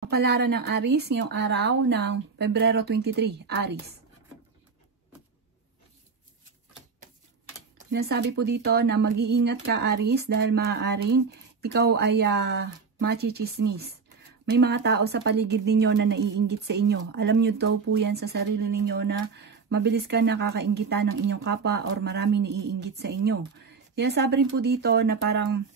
Kapalaran ng Aries ngayong araw ng Pebrero 23, Aries. Sinasabi po dito na mag-iingat ka, Aries, dahil maaaring ikaw ay machichismis. May mga tao sa paligid ninyo na naiinggit sa inyo. Alam nyo daw po yan sa sarili ninyo na mabilis ka nakakainggitan ng inyong kapwa or marami naiinggit sa inyo. Sinasabi rin po dito na parang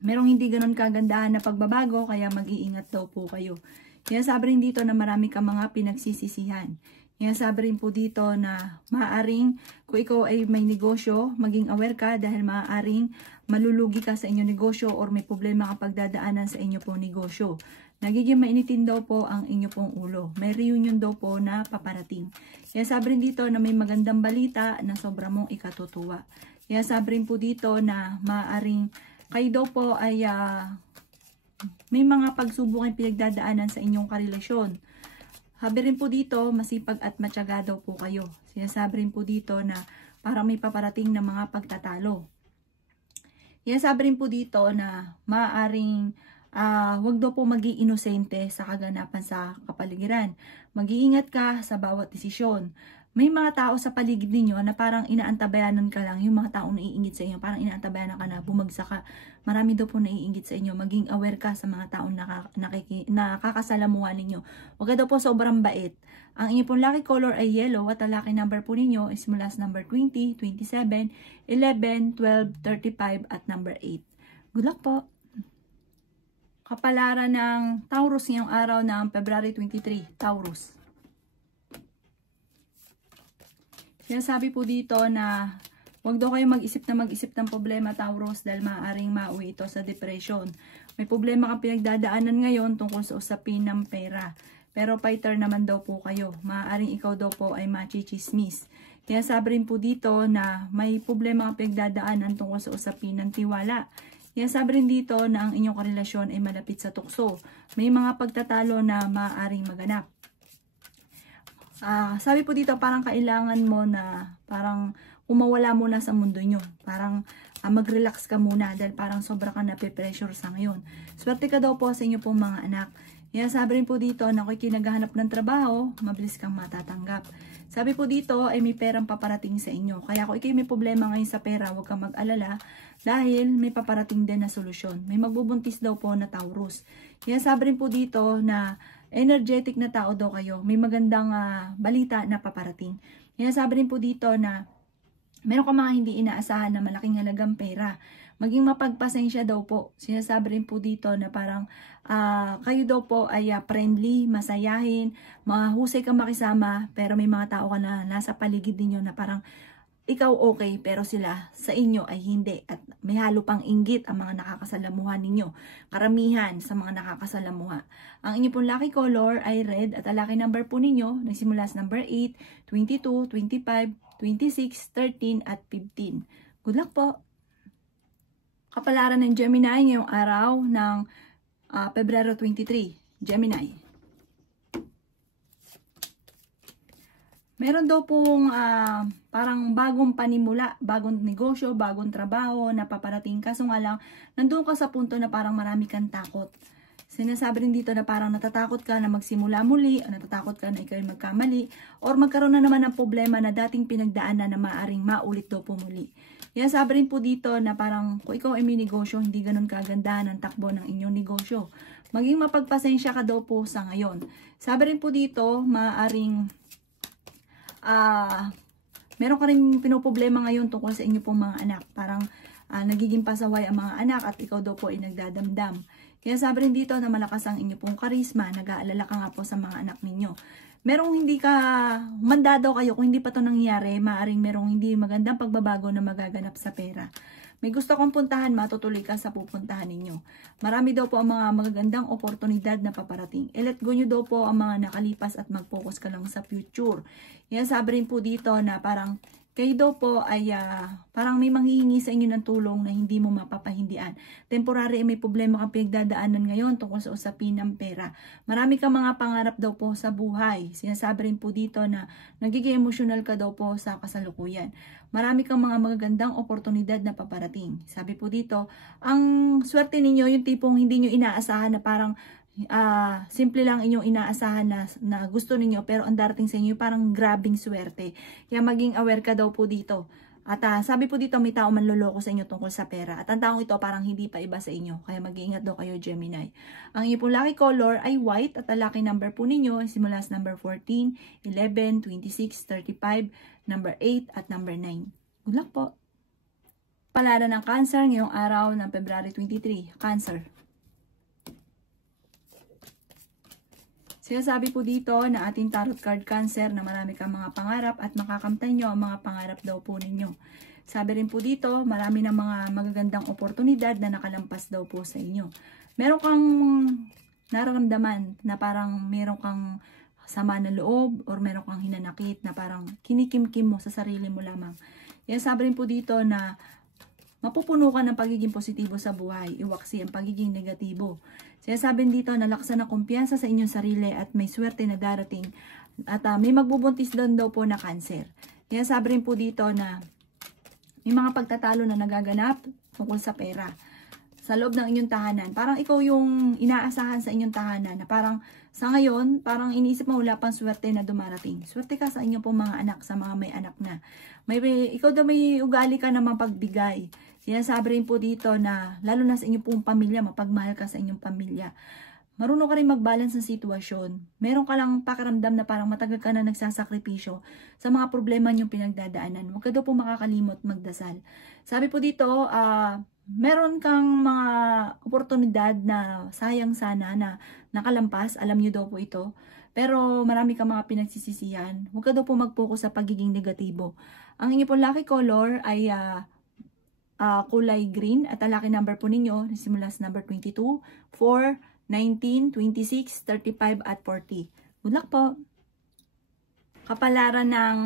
merong hindi ganon kagandahan na pagbabago, kaya mag-iingat daw po kayo. Sinasabi rin dito na marami ka mga pinagsisisihan. Sinasabi rin po dito na maaaring kung ikaw ay may negosyo, maging aware ka dahil maaaring malulugi ka sa inyong negosyo or may problema kang pagdadaanan sa inyo pong negosyo. Nagiging mainitin daw po ang inyo pong ulo. May reunion daw po na paparating. Sinasabi rin dito na may magandang balita na sobra mong ikatutuwa. Sinasabi rin po dito na maaaring kayo daw po ay may mga pagsubok ang pinagdadaanan sa inyong karelasyon. Sabi rin po dito, masipag at matyaga daw po kayo. Sinasabi rin po dito na parang may paparating na mga pagtatalo. Sinasabi rin po dito na maaaring wag daw po maging inosente sa kaganapan sa kapaligiran. Mag-iingat ka sa bawat desisyon. May mga tao sa paligid ninyo na parang inaantabayanan ka lang, yung mga taong naiinggit sa inyo, parang inaantabayanan ka na, bumagsak ka. Marami daw po naiinggit sa inyo. Maging aware ka sa mga taong nakakasalamuhan ninyo. Huwag ka daw po sobrang bait. Ang inyo pong lucky color ay yellow at ang lucky number po ninyo is mula sa number 20, 27, 11, 12, 35 at number 8. Good luck po! Kapalaran ng Taurus ngayong araw ng February 23, Taurus. Sinasabi po dito na huwag daw kayo mag-isip ng problema, Taurus, dahil maaaring mauwi ito sa depression. May problema kang pinagdadaanan ngayon tungkol sa usapin ng pera. Pero fighter naman daw po kayo. Maaaring ikaw daw po ay machichismis. Sinasabi rin po dito na may problema kang pinagdadaanan tungkol sa usapin ng tiwala. Sinasabi rin dito na ang inyong karelasyon ay malapit sa tukso. May mga pagtatalo na maaaring maganap. Sabi po dito parang kailangan mo na parang umawala muna sa mundo nyo. Parang mag-relax ka muna dahil parang sobra ka na pe-pressure sa ngayon. Swerte ka daw po sa inyo pong mga anak. Sabi rin po dito na kung kinaghahanap ng trabaho, mabilis kang matatanggap. Sabi po dito ay may perang paparating sa inyo. Kaya kung ikaw may problema ngayon sa pera, huwag kang mag-alala dahil may paparating din na solusyon. May magbubuntis daw po na Taurus. Sabi rin po dito na energetic na tao daw kayo. May magandang balita na paparating. Sabi rin po dito na meron ka mga hindi inaasahan na malaking halagang pera. Maging mapagpasensya daw po. Sinasabi rin po dito na parang kayo daw po ay friendly, masayahin, mahusay kang makisama, pero may mga tao ka na nasa paligid ninyo na parang ikaw okay, pero sila sa inyo ay hindi. At may halo pang inggit ang mga nakakasalamuhan ninyo. Karamihan sa mga nakakasalamuha. Ang inyo pong lucky color ay red at ang lucky number po ninyo nagsimula sa number 8, 22, 25, 26, 13 at 15. Good luck po! Kapalaran ng Gemini ngayong araw ng Pebrero 23, Gemini. Meron daw pong parang bagong panimula, bagong negosyo, bagong trabaho na paparating ka. So nga lang, nandun ka sa punto na parang marami kang takot. Sinasabi rin dito na parang natatakot ka na magsimula muli, o natatakot ka na ikaw ay magkamali, or magkaroon na naman ng problema na dating pinagdaanan na maaaring maulit daw po muli. Sabi rin po dito na parang kung ikaw ay may negosyo, hindi ganun kagandahan ang takbo ng inyong negosyo. Maging mapagpasensya ka daw po sa ngayon. Sabi rin po dito, maaaring meron ka rin pinoproblema ngayon tungkol sa inyo pong mga anak. Parang nagiging pasaway ang mga anak at ikaw daw po ay nagdadamdam. Sabi rin dito na malakas ang inyo pong karisma, nag-aalala ka nga po sa mga anak ninyo. Merong hindi ka, manda daw kayo kung hindi pa ito nangyayari, maaaring merong hindi magandang pagbabago na magaganap sa pera. May gusto kong puntahan, matutuloy ka sa pupuntahan ninyo. Marami daw po ang mga magagandang oportunidad na paparating. I-let go nyo daw po ang mga nakalipas at mag-focus ka lang sa future. Sabi rin po dito na parang kayo daw po ay parang may manghihingi sa inyo ng tulong na hindi mo mapapahindian. Temporary may problema kang pinagdadaanan ngayon tungkol sa usapin ng pera. Marami kang mga pangarap daw po sa buhay. Sinasabi rin po dito na nagiging emotional ka daw po sa kasalukuyan. Marami kang mga magagandang oportunidad na paparating. Sabi po dito, ang swerte ninyo yung tipong hindi nyo inaasahan na parang simple lang inyong inaasahan na gusto ninyo, pero ang darating sa inyo parang grabing swerte. Kaya maging aware ka daw po dito. At sabi po dito, may tao manloloko sa inyo tungkol sa pera. At ang taong ito parang hindi pa iba sa inyo. Kaya mag-iingat daw kayo, Gemini. Ang inyong pong lucky color ay white at ang lucky number po ninyo simula sa number 14, 11, 26, 35, number 8 at number 9. Good luck po! Palada ng Cancer ngayong araw ng February 23. Cancer. Sinasabi po dito na ating tarot card Cancer na marami kang mga pangarap at makakamtan nyo ang mga pangarap daw po ninyo. Sabi rin po dito, marami ng mga magagandang oportunidad na nakalampas daw po sa inyo. Meron kang nararamdaman na parang meron kang sama na loob or meron kang hinanakit na parang kinikimkim mo sa sarili mo lamang. Yan sabi rin po dito na mapupuno ka ng pagiging positibo sa buhay, iwaksi ang pagiging negatibo. Sinasabi dito na laksan ng kumpiyansa sa inyong sarili at may swerte na darating at may magbubuntis doon daw po na Cancer. Sinasabi rin po dito na may mga pagtatalo na nagaganap tungkol sa pera sa loob ng inyong tahanan. Parang ikaw yung inaasahan sa inyong tahanan na parang sa ngayon, parang iniisip mo wala pang swerte na dumarating. Swerte ka sa inyong pong mga anak, sa mga may anak na. Ikaw daw may ugali ka na mapagbigay. Sinasabi rin po dito na lalo na sa inyong pong pamilya, mapagmahal ka sa inyong pamilya. Marunong ka rin mag-balance ng sitwasyon. Meron ka lang pakiramdam na parang matagal ka na nagsasakripisyo sa mga problema niyong pinagdadaanan. Huwag ka daw po makakalimot magdasal. Sabi po dito, meron kang mga oportunidad na sayang sana na nakalampas. Alam niyo daw po ito. Pero marami kang mga pinagsisisihan. Huwag ka daw po mag-focus sa pagiging negatibo. Ang inyong po lucky color ay kulay green at ang lucky number po ninyo simula sa number 22, 4, 19, 26, 35 at 40. Good luck po! Kapalaran ng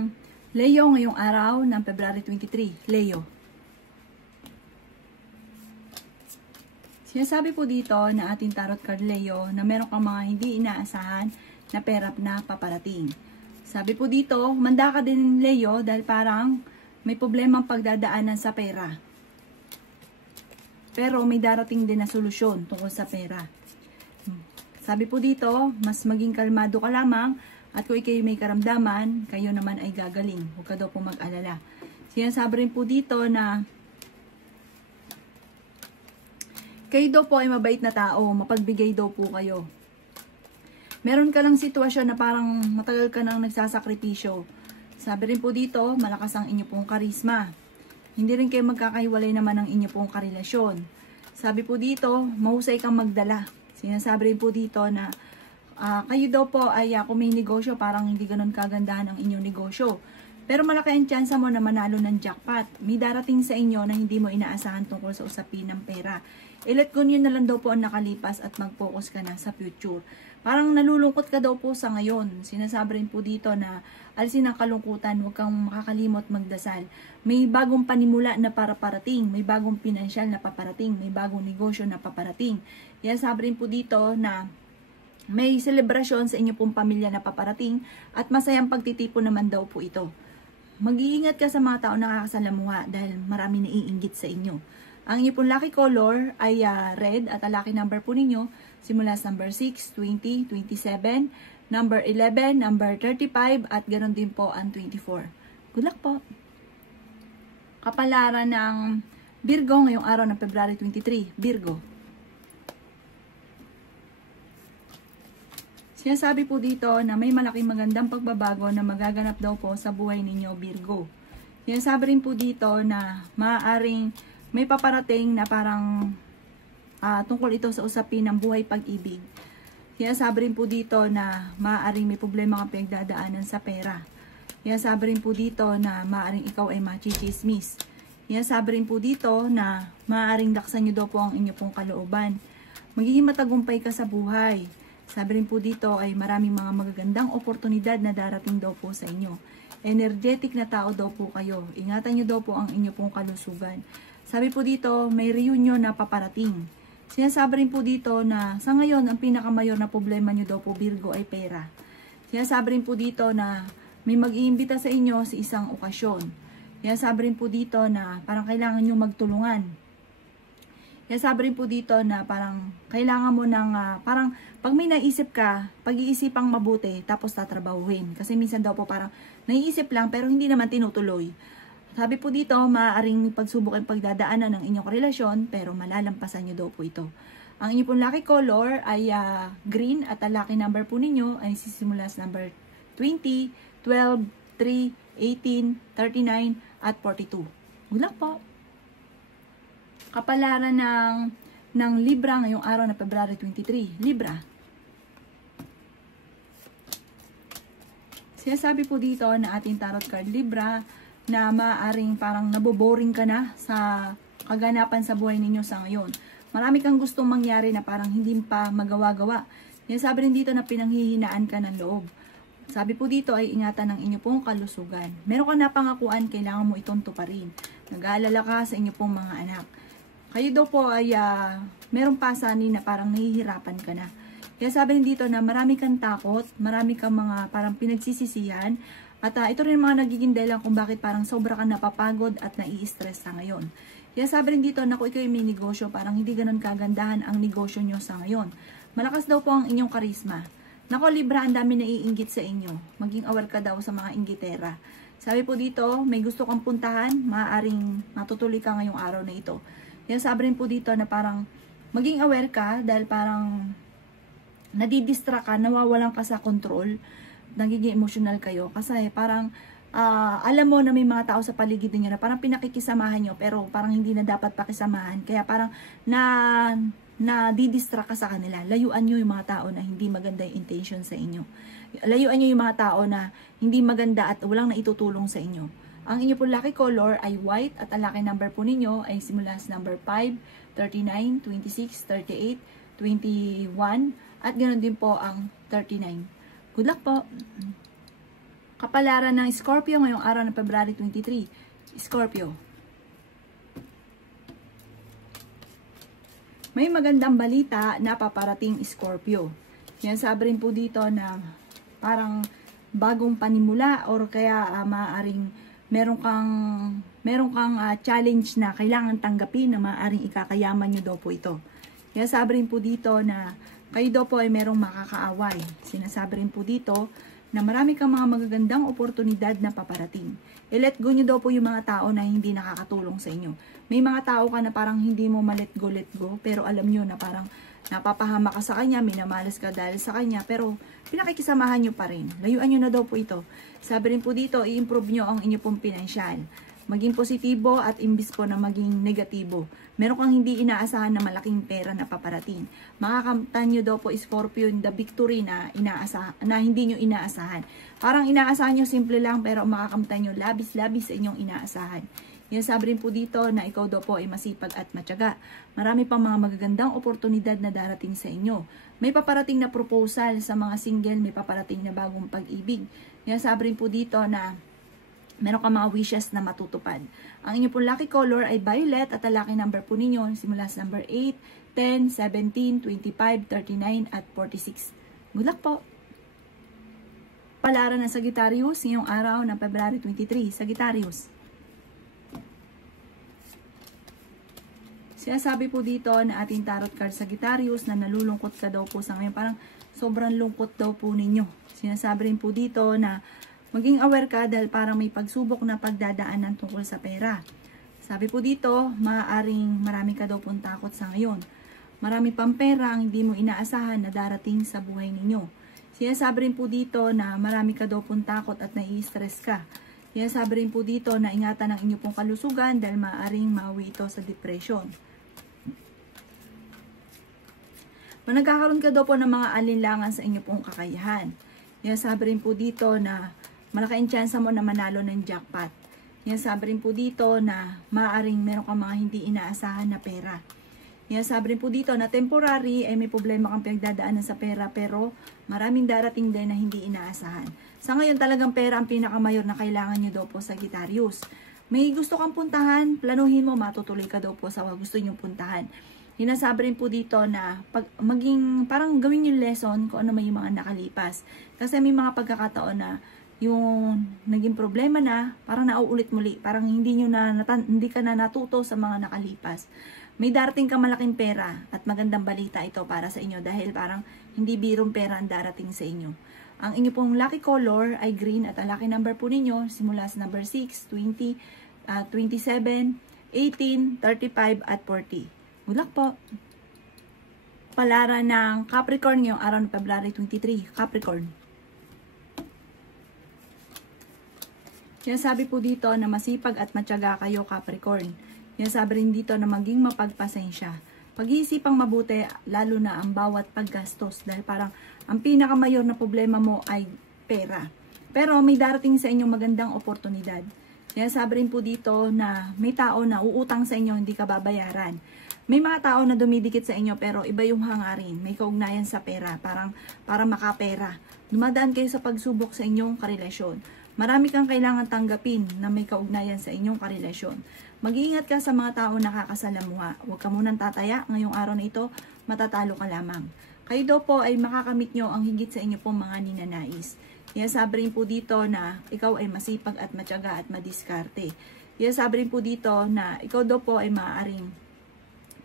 Leo ngayong araw ng February 23. Leo. Sinasabi po dito na ating tarot card Leo na meron kang mga hindi inaasahan na pera na paparating. Sabi po dito, manda ka din Leo dahil parang may problemang pagdadaanan sa pera. Pero may darating din na solusyon tungkol sa pera. Sabi po dito, mas maging kalmado ka lamang at kung ikaw may karamdaman, kayo naman ay gagaling. Huwag ka daw po mag-alala. Sinasabi rin po dito na kayo daw po ay mabait na tao, mapagbigay daw po kayo. Meron ka lang sitwasyon na parang matagal ka nang nagsasakripisyo. Sabi rin po dito, malakas ang inyo pong karisma. Hindi rin kayo magkakahiwalay naman ng inyo pong karelasyon. Sabi po dito, mahusay kang magdala. Sinasabi rin po dito na kayo daw po ay kung may negosyo, parang hindi ganun kagandahan ang inyong negosyo. Pero malaki ang tsansa mo na manalo ng jackpot. May darating sa inyo na hindi mo inaasahan tungkol sa usapin ng pera. I-let go nyo na lang daw po ang nakalipas at mag-focus ka na sa future. Parang nalulungkot ka daw po sa ngayon. Sinasabi rin po dito na alisin ang kalungkutan, huwag kang makakalimot magdasal. May bagong panimula na parating, may bagong pinansyal na paparating, may bagong negosyo na paparating. Kaya sabi rin po dito na may selebrasyon sa inyo pong pamilya na paparating at masayang pagtitipon naman daw po ito. Mag-iingat ka sa mga tao na nakakasalamuha dahil marami naiinggit sa inyo. Ang inyo pong lucky color ay red at ang lucky number po ninyo simula sa number 6, 20, 27, number 11, number 35 at ganoon din po ang 24. Good luck po! Kapalaran ng Virgo ngayong araw ng February 23. Virgo. Sinasabi po dito na may malaking magandang pagbabago na magaganap daw po sa buhay ninyo, Virgo. Sinasabi rin po dito na maaaring may paparating na parang tungkol ito sa usapin ng buhay pag-ibig. Sinasabi rin po dito na maaaring may problema kang pinagdadaanan sa pera. Sinasabi rin po dito na maaaring ikaw ay machichismis. Sinasabi rin po dito na maaaring daksan nyo daw po ang inyo pong kalooban. Magiging matagumpay ka sa buhay. Sabi rin po dito ay maraming mga magagandang oportunidad na darating daw po sa inyo. Energetic na tao daw po kayo. Ingatan nyo daw po ang inyo pong kalusugan. Sabi po dito, may reunion na paparating. Sinasabi rin po dito na sa ngayon, ang pinakamayor na problema nyo daw po, Virgo, ay pera. Sinasabi rin po dito na may mag-iimbita sa inyo sa isang okasyon. Sinasabi rin po dito na parang kailangan nyo magtulungan. Kaya sabi rin po dito na parang kailangan mo ng, parang pag may naisip ka, pag-iisipang mabuti, tapos tatrabahuin. Kasi minsan daw po parang naiisip lang pero hindi naman tinutuloy. Sabi po dito, maaaring pagsubok ang pagdadaanan ng inyong relasyon, pero malalampasan nyo daw po ito. Ang inyong pong lucky color ay green at ang lucky number po ninyo ay sisimula sa number 20, 12, 3, 18, 39, at 42. Good luck po! Kapalaran ng Libra ngayong araw na February 23. Libra. Sinasabi po dito na ating tarot card Libra na maaaring parang naboboring ka na sa kaganapan sa buhay ninyo sa ngayon. Marami kang gustong mangyari na parang hindi pa magawa-gawa. Sinasabi rin dito na pinanghihinaan ka ng loob. Sabi po dito ay ingatan ng inyo pong kalusugan. Meron ka na pangakuan, kailangan mo itong tuparin. Nag-aalala ka sa inyo pong mga anak. Kayo daw po ay merong pasanin na parang nahihirapan ka na. Kaya sabi rin dito na marami kang takot, marami kang mga parang pinagsisisihan. At ito rin mga nagiging dahilan kung bakit parang sobra kang napapagod at nai-stress sa ngayon. Kaya sabi rin dito na kung ikaw may negosyo, parang hindi ganun kagandahan ang negosyo nyo sa ngayon. Malakas daw po ang inyong karisma. Nako Libra, ang dami naiinggit sa inyo. Maging aware ka daw sa mga inggitera. Sabi po dito, may gusto kang puntahan, maaaring matutuloy ka ngayong araw na ito. Kaya sabi rin po dito na parang maging aware ka dahil parang nadidistract ka, nawawalan ka sa control, nagiging emotional kayo. Kasi parang alam mo na may mga tao sa paligid niyo na parang pinakikisamahan nyo pero parang hindi na dapat pakisamahan. Kaya parang didistract ka sa kanila. Layuan nyo yung mga tao na hindi maganda yung intention sa inyo. Layuan nyo yung mga tao na hindi maganda at walang naitutulong sa inyo. Ang inyo po lucky color ay white at ang lucky number po ninyo ay simula sa number 5, 39, 26, 38, 21 at ganoon din po ang 39. Good luck po! Kapalaran ng Scorpio ngayong araw ng February 23. Scorpio. May magandang balita na paparating Scorpio. Yan sabi rin po dito na parang bagong panimula or kaya maaaring meron kang challenge na kailangan tanggapin na maaaring ikakayaman nyo daw po ito. Kaya sabi rin po dito na kayo daw po ay merong makakaaway. Sinasabi rin po dito na marami kang mga magagandang oportunidad na paparating. I-let go nyo daw po yung mga tao na hindi nakakatulong sa inyo. May mga tao ka na parang hindi mo ma-let go, pero alam nyo na parang napapahama ka sa kanya, minamalas ka dahil sa kanya, pero pinakikisamahan nyo pa rin. Layuan nyo na daw po ito. Sabi rin po dito, i-improve nyo ang inyo pong pinansyal. Maging positibo at imbis po na maging negatibo. Meron kang hindi inaasahan na malaking pera na paparating. Makakamtan nyo daw po Scorpio the victory na hindi nyo inaasahan. Parang inaasahan nyo simple lang pero makakamtan nyo labis-labis sa inyong inaasahan. Yan sabi rin po dito na ikaw daw po ay masipag at matyaga. Marami pang mga magagandang oportunidad na darating sa inyo. May paparating na proposal sa mga single, may paparating na bagong pag-ibig. Yan sabi rin po dito na meron ka mga wishes na matutupad. Ang inyo pong lucky color ay violet at ang lucky number po ninyo simula sa number 8, 10, 17, 25, 39 at 46. Good luck po! Palaran ng Sagittarius ngayong araw ng February 23. Sagittarius. Sinasabi po dito na ating tarot card Sagittarius na nalulungkot ka daw po sa ngayon. Parang sobrang lungkot daw po ninyo. Sinasabi rin po dito na maging aware ka dahil parang may pagsubok na pagdadaanan tungkol sa pera. Sabi po dito, maaaring marami ka daw pong takot sa ngayon. Marami pang pera ang hindi mo inaasahan na darating sa buhay ninyo. Sinasabi rin po dito na marami ka daw pong takot at nai-stress ka. Sinasabi rin po dito na ingatan ang inyo pong kalusugan dahil maaaring mauwi ito sa depression. Nagkakaroon ka daw po ng mga alinlangan sa inyo pong kakayahan. Sinasabi rin po dito na malaking tsansa mo na manalo ng jackpot. Sabi rin po dito na maaaring meron kang mga hindi inaasahan na pera. Sabi rin po dito na temporary ay may problema kang pinagdadaanan sa pera pero maraming darating din na hindi inaasahan. Sa ngayon talagang pera ang pinakamayor na kailangan nyo daw po Sagittarius. May gusto kang puntahan, planuhin mo, matutuloy ka daw po sa gusto nyong puntahan. Sinasabi rin po dito na parang gawin yung lesson kung ano may mga nakalipas. Kasi may mga pagkakataon na yung naging problema na parang nauulit muli, parang hindi ka na natuto sa mga nakalipas. May darating ka malaking pera at magandang balita ito para sa inyo dahil parang hindi birong pera ang darating sa inyo. Ang inyo pong lucky color ay green at ang lucky number po ninyo simula sa number 6, 20, 27, 18, 35 at 40. Good luck po! Palaran ng Capricorn ngayong araw ng February 23. Capricorn. Sinasabi po dito na masipag at matyaga kayo, Capricorn. Sinasabi rin dito na maging mapagpasensya. Pag-iisipang mabuti, lalo na ang bawat paggastos dahil parang ang pinakamayor na problema mo ay pera. Pero may darating sa inyong magandang oportunidad. Sinasabi rin po dito na may tao na uutang sa inyo, hindi ka babayaran. May mga tao na dumidikit sa inyo pero iba yung hangarin. May kaugnayan sa pera, parang para makapera. Dumadaan kayo sa pagsubok sa inyong karelasyon. Marami kang kailangan tanggapin na may kaugnayan sa inyong karelasyon. Mag-iingat ka sa mga tao na nakakasalamuha. Huwag ka munang tataya. Ngayong araw na ito, matatalo ka lamang. Kayo daw po ay makakamit nyo ang higit sa inyo pong mga ninanais. Sabi rin po dito na ikaw ay masipag at matyaga at madiskarte. Sabi rin po dito na ikaw daw po ay maaaring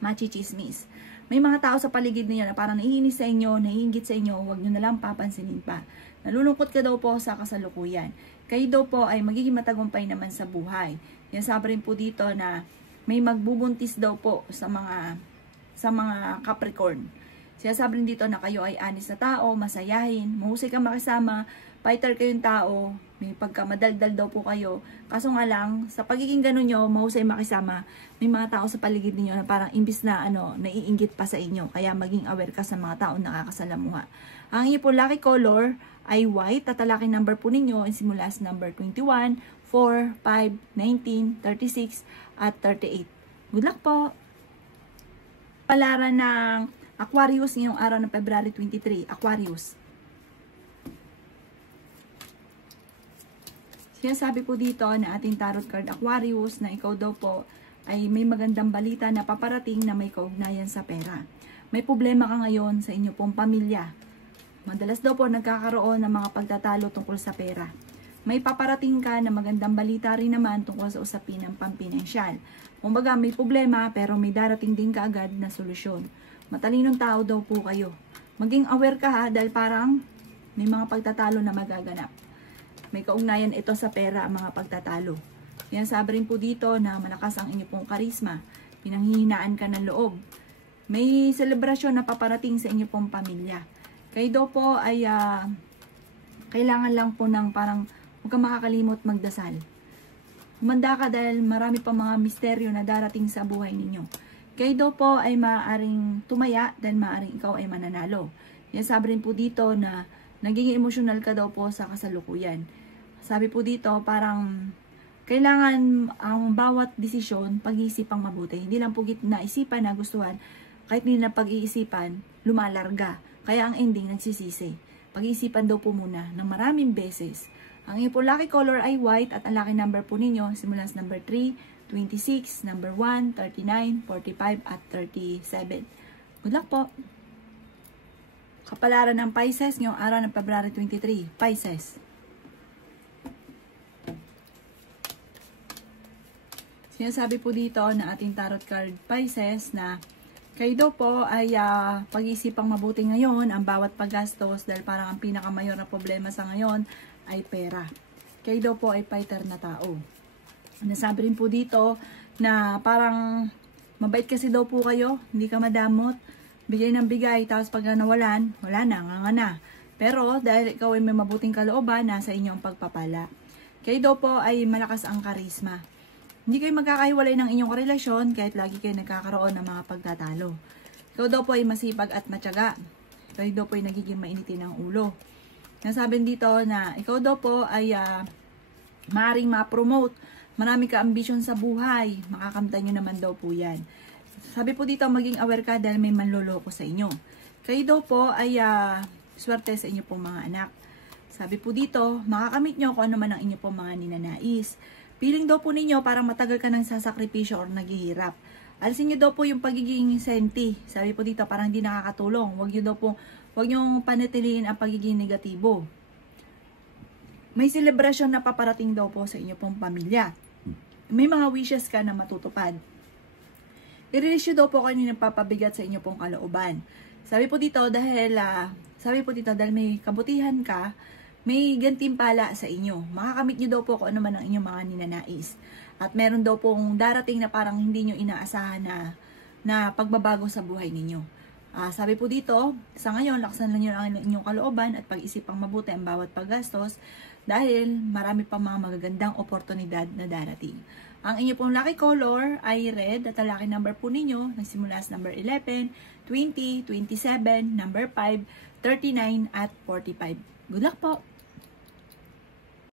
machichismis. May mga tao sa paligid ninyo na parang naiinis sa inyo, naiinggit sa inyo, huwag nyo na lang papansinin pa. Nalulungkot ka daw po sa kasalukuyan. Kayo daw po ay magiging matagumpay naman sa buhay. Sabi rin po dito na may magbubuntis daw po sa mga Capricorn. Sabi rin dito na kayo ay honest na tao, masayahin, mahusay kang makisama, fighter kayong tao, may pagkamadaldal daw po kayo. Kaso nga lang, sa pagiging ganun nyo, mahusay makisama, may mga tao sa paligid niyo na parang imbis na naiinggit pa sa inyo. Kaya maging aware ka sa mga tao nakakasalamuha. Ang inyo po lucky color ay white at ang lucky number po ninyo ay simula sa number 21, 4, 5, 19, 36, at 38. Good luck po! Palaran ng Aquarius ngayong araw ng February 23. Aquarius. Sinasabi po dito na ating tarot card Aquarius na ikaw daw po ay may magandang balita na paparating na may kaugnayan sa pera. May problema ka ngayon sa inyo pong pamilya. Madalas daw po nagkakaroon ng mga pagtatalo tungkol sa pera. May paparating ka na magandang balita rin naman tungkol sa usapin ng pampinansyal. Kumbaga may problema pero may darating din kaagad na solusyon. Matalinong tao daw po kayo. Maging aware ka ha dahil parang may mga pagtatalo na magaganap. May kaugnayan ito sa pera ang mga pagtatalo. Sabi rin po dito na malakas ang inyo pong karisma. Pinanghihinaan ka ng loob. May selebrasyon na paparating sa inyo pong pamilya. Kayo daw po ay kailangan lang po ng parang huwag kang makakalimot magdasal. Humanda ka dahil marami pa mga misteryo na darating sa buhay ninyo. Kayo daw po ay maaaring tumaya dahil maaaring ikaw ay mananalo. Sabi rin po dito na nagiging emosyonal ka daw po sa kasalukuyan. Sabi po dito parang kailangan ang bawat desisyon pag-iisipang mabuti. Hindi lang po naisipan, nagustuhan, kahit hindi na pag-iisipan, lumalarga. Kaya ang ending nagsisisi. Pag-iisipan daw po muna ng maraming beses. Ang inyo po lucky color ay white at ang lucky number po ninyo simula sa number 3, 26, number 1, 39, 45 at 37. Good luck po! Kapalaran ng Pisces ngayong araw ng February 23. Pisces. Sinasabi po dito na ating tarot card Pisces na kayo daw po ay pag-iisipang mabuti ngayon ang bawat paggastos dahil parang ang pinakamayor na problema sa ngayon ay pera. Kayo daw po ay fighter na tao. Nasabi rin po dito na parang mabait kasi daw po kayo, hindi ka madamot, bigay ng bigay, tapos pag nawalan, wala na, nga na. Pero dahil ikaw ay may mabuting kalooban, nasa inyo ang pagpapala. Kayo daw po ay malakas ang karisma. Hindi kayo magkakahiwalay ng inyong relasyon kahit lagi kayo nagkakaroon ng mga pagtatalo. Ikaw daw po ay masipag at matyaga. Kayo daw po ay nagiging mainitin ng ulo. Nasabi dito na ikaw daw po ay maaaring ma-promote. Marami ka ambisyon sa buhay. Makakamtan nyo naman daw po yan. Sabi po dito maging aware ka dahil may manloloko sa inyo. Kayo daw po ay swerte sa inyo pong mga anak. Sabi po dito, makakamit nyo kung ano man ang inyo pong mga ninanais. Feeling daw po ninyo parang matagal ka nang sasakripisyo or naghihirap. Alisin nyo daw po yung pagiging senti. Sabi po dito parang hindi nakakatulong. Huwag nyo panatiliin ang pagiging negatibo. May selebrasyon na paparating daw po sa inyo pong pamilya. May mga wishes ka na matutupad. I-release nyo daw po kayo ng papabigat sa inyo pong kalooban. Sabi po dito dahil may kabutihan ka, may gantimpala sa inyo. Makakamit nyo daw po kung ano man ang inyong mga ninanais. At meron daw pong darating na parang hindi nyo inaasahan na pagbabago sa buhay ninyo. Sabi po dito, sa ngayon, laksan lang nyo ang inyong kalooban at pag-isipang mabuti ang bawat paggastos dahil marami pang mga magagandang oportunidad na darating. Ang inyo pong lucky color ay red at ang lucky number po ninyo nagsimula sa number 11, 20, 27, number 5, 39 at 45. Good luck po!